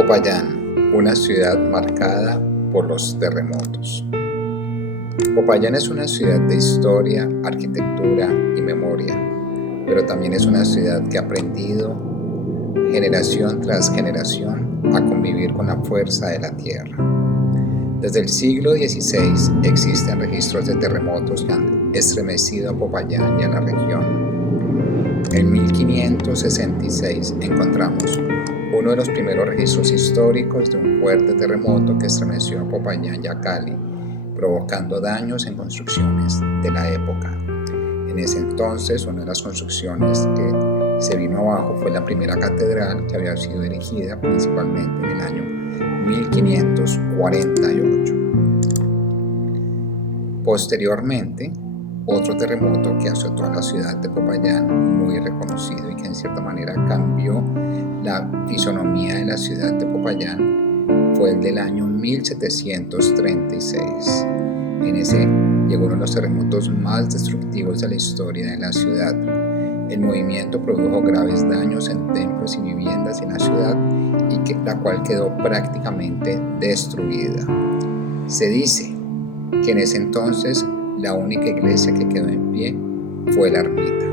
Popayán, una ciudad marcada por los terremotos. Popayán es una ciudad de historia, arquitectura y memoria, pero también es una ciudad que ha aprendido generación tras generación a convivir con la fuerza de la tierra. Desde el siglo XVI existen registros de terremotos que han estremecido a Popayán y a la región. En 1566 encontramos uno de los primeros registros históricos de un fuerte terremoto que estremeció a Popayán y a Cali, provocando daños en construcciones de la época. En ese entonces, una de las construcciones que se vino abajo fue la primera catedral, que había sido erigida principalmente en el año 1548. Posteriormente, otro terremoto que azotó a la ciudad de Popayán, muy reconocido y que en cierta manera cambió la fisonomía de la ciudad de Popayán, fue el del año 1736. En ese llegó uno de los terremotos más destructivos de la historia de la ciudad. El movimiento produjo graves daños en templos y viviendas en la ciudad, la cual quedó prácticamente destruida. Se dice que en ese entonces la única iglesia que quedó en pie fue la ermita.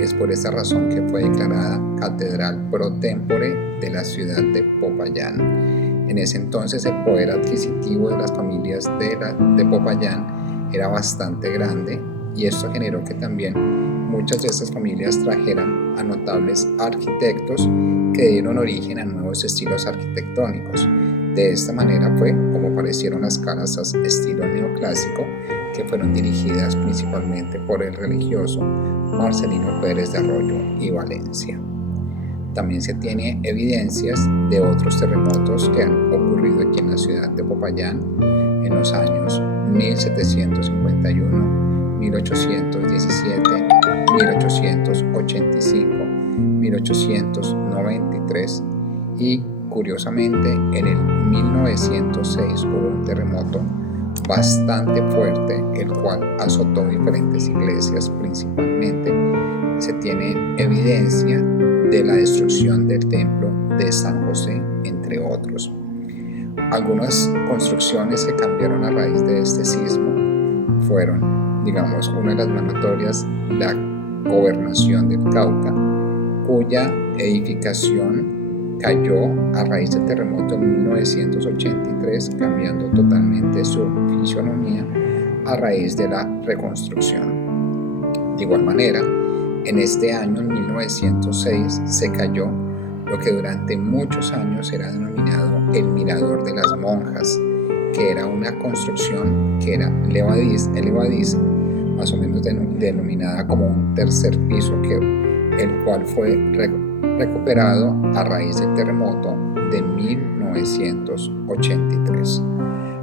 Es por esta razón que fue declarada catedral pro tempore de la ciudad de Popayán. En ese entonces el poder adquisitivo de las familias de Popayán era bastante grande, y esto generó que también muchas de estas familias trajeran a notables arquitectos que dieron origen a nuevos estilos arquitectónicos. De esta manera fue como aparecieron las casas estilo neoclásico, que fueron dirigidas principalmente por el religioso Marcelino Pérez de Arroyo y Valencia. También se tiene evidencias de otros terremotos que han ocurrido aquí en la ciudad de Popayán en los años 1751, 1817, 1885, 1893 y, curiosamente, en el 1906 hubo un terremoto bastante fuerte, el cual azotó diferentes iglesias. Principalmente se tiene evidencia de la destrucción del templo de San José, entre otros. Algunas construcciones que cambiaron a raíz de este sismo fueron, una de las más notorias, la Gobernación del Cauca, cuya edificación cayó a raíz del terremoto en 1983, cambiando totalmente su fisonomía a raíz de la reconstrucción. De igual manera, en este año, en 1906, se cayó lo que durante muchos años era denominado el Mirador de las Monjas, que era una construcción que era elevadiza, más o menos denominada como un tercer piso, el cual fue recuperado a raíz del terremoto de 1983.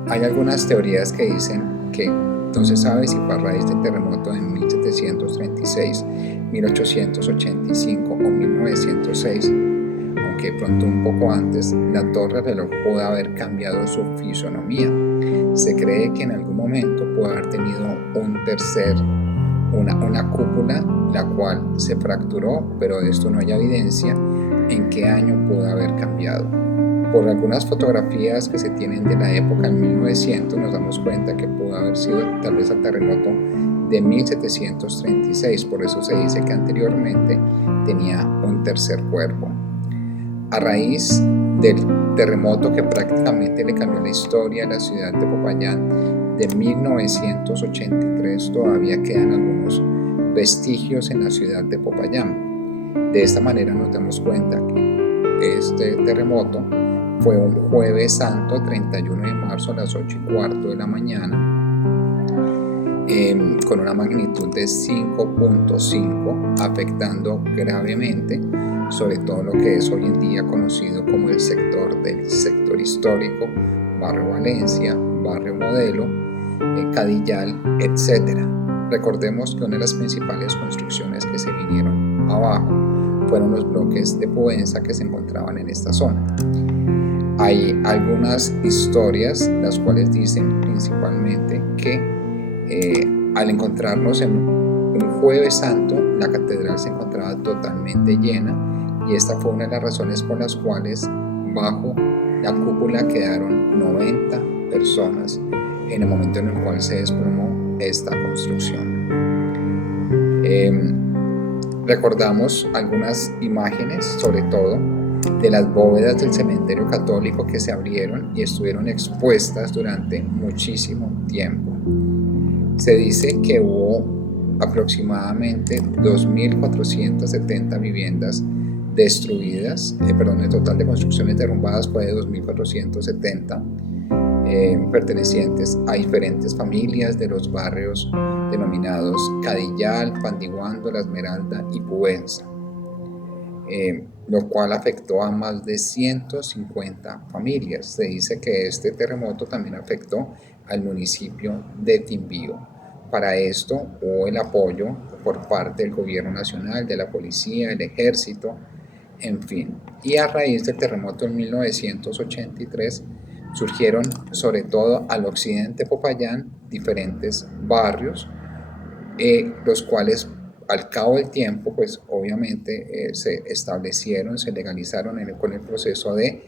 Hay algunas teorías que dicen que no se sabe si fue a raíz del terremoto de 1736, 1885 o 1906, aunque pronto un poco antes la torre reloj pudo haber cambiado su fisonomía. Se cree que en algún momento pudo haber tenido una cúpula, la cual se fracturó, pero de esto no hay evidencia en qué año pudo haber cambiado. Por algunas fotografías que se tienen de la época en 1900 nos damos cuenta que pudo haber sido tal vez el terremoto de 1736, por eso se dice que anteriormente tenía un tercer cuerpo. A raíz del terremoto que prácticamente le cambió la historia a la ciudad de Popayán de 1983, todavía quedan algunos vestigios en la ciudad de Popayán. De esta manera nos damos cuenta que este terremoto fue un jueves santo, 31 de marzo a las 8:15 de la mañana, con una magnitud de 5.5, afectando gravemente sobre todo lo que es hoy en día conocido como el sector histórico, Barrio Valencia, Barrio Modelo, Cadillal, etc. Recordemos que una de las principales construcciones que se vinieron abajo fueron los bloques de Provenza que se encontraban en esta zona. Hay algunas historias las cuales dicen principalmente que al encontrarnos en un jueves santo, la catedral se encontraba totalmente llena, y esta fue una de las razones por las cuales bajo la cúpula quedaron 90 personas en el momento en el cual se desplomó esta construcción. Recordamos algunas imágenes, sobre todo de las bóvedas del cementerio católico que se abrieron y estuvieron expuestas durante muchísimo tiempo. Se dice que hubo aproximadamente 2.470 viviendas destruidas, el total de construcciones derrumbadas fue de 2.470, pertenecientes a diferentes familias de los barrios denominados Cadillal, Pandiguando, La Esmeralda y Pubenza, lo cual afectó a más de 150 familias. Se dice que este terremoto también afectó al municipio de Timbío. Para esto hubo el apoyo por parte del gobierno nacional, de la policía, el ejército, en fin. Y a raíz del terremoto en 1983 surgieron, sobre todo al occidente de Popayán, diferentes barrios, los cuales al cabo del tiempo, pues obviamente se establecieron, se legalizaron con el proceso de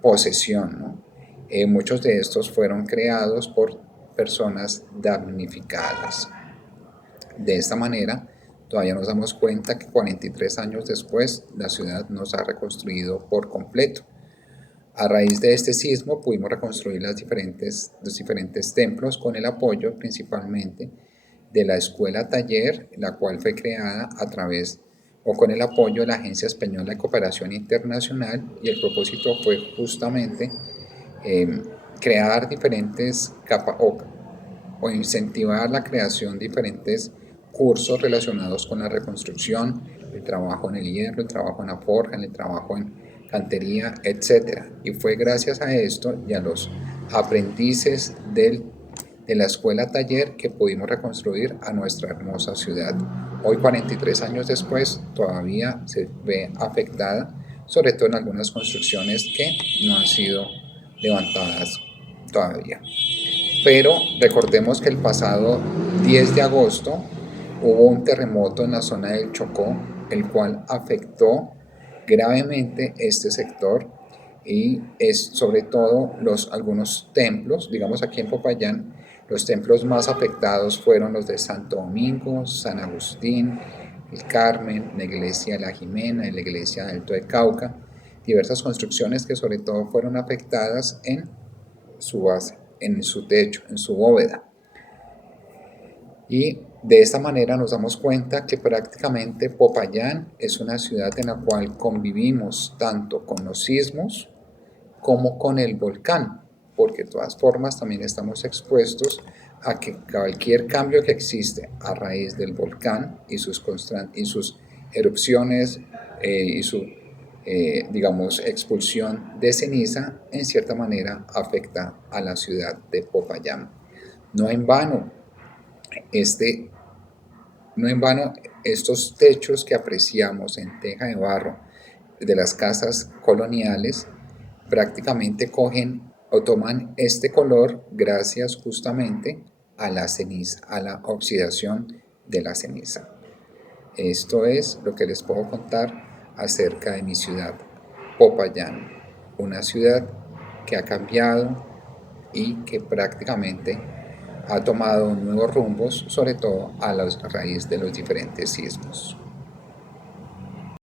posesión, ¿no? Muchos de estos fueron creados por personas damnificadas. De esta manera, todavía nos damos cuenta que 43 años después, la ciudad no se ha reconstruido por completo. A raíz de este sismo pudimos reconstruir los diferentes templos con el apoyo principalmente de la escuela taller, la cual fue creada a través o con el apoyo de la Agencia Española de Cooperación Internacional, y el propósito fue justamente crear diferentes o incentivar la creación de diferentes cursos relacionados con la reconstrucción, el trabajo en el hierro, el trabajo en la forja, el trabajo en cantería, etc. Y fue gracias a esto y a los aprendices de la escuela taller que pudimos reconstruir a nuestra hermosa ciudad. Hoy, 43 años después, todavía se ve afectada, sobre todo en algunas construcciones que no han sido levantadas todavía. Pero recordemos que el pasado 10 de agosto hubo un terremoto en la zona del Chocó, el cual afectó gravemente este sector, y es sobre todo algunos templos. Digamos, aquí en Popayán los templos más afectados fueron los de Santo Domingo, San Agustín, el Carmen, la iglesia de la Jimena y la iglesia de Alto de Cauca, diversas construcciones que sobre todo fueron afectadas en su base, en su techo, en su bóveda. Y de esta manera nos damos cuenta que prácticamente Popayán es una ciudad en la cual convivimos tanto con los sismos como con el volcán, porque de todas formas también estamos expuestos a que cualquier cambio que existe a raíz del volcán y sus erupciones y su digamos, expulsión de ceniza, en cierta manera afecta a la ciudad de Popayán. No en vano, estos techos que apreciamos en teja de barro de las casas coloniales prácticamente cogen o toman este color gracias justamente a la ceniza, a la oxidación de la ceniza. Esto es lo que les puedo contar acerca de mi ciudad, Popayán, una ciudad que ha cambiado y que prácticamente ha tomado nuevos rumbos, sobre todo a raíz de los diferentes sismos.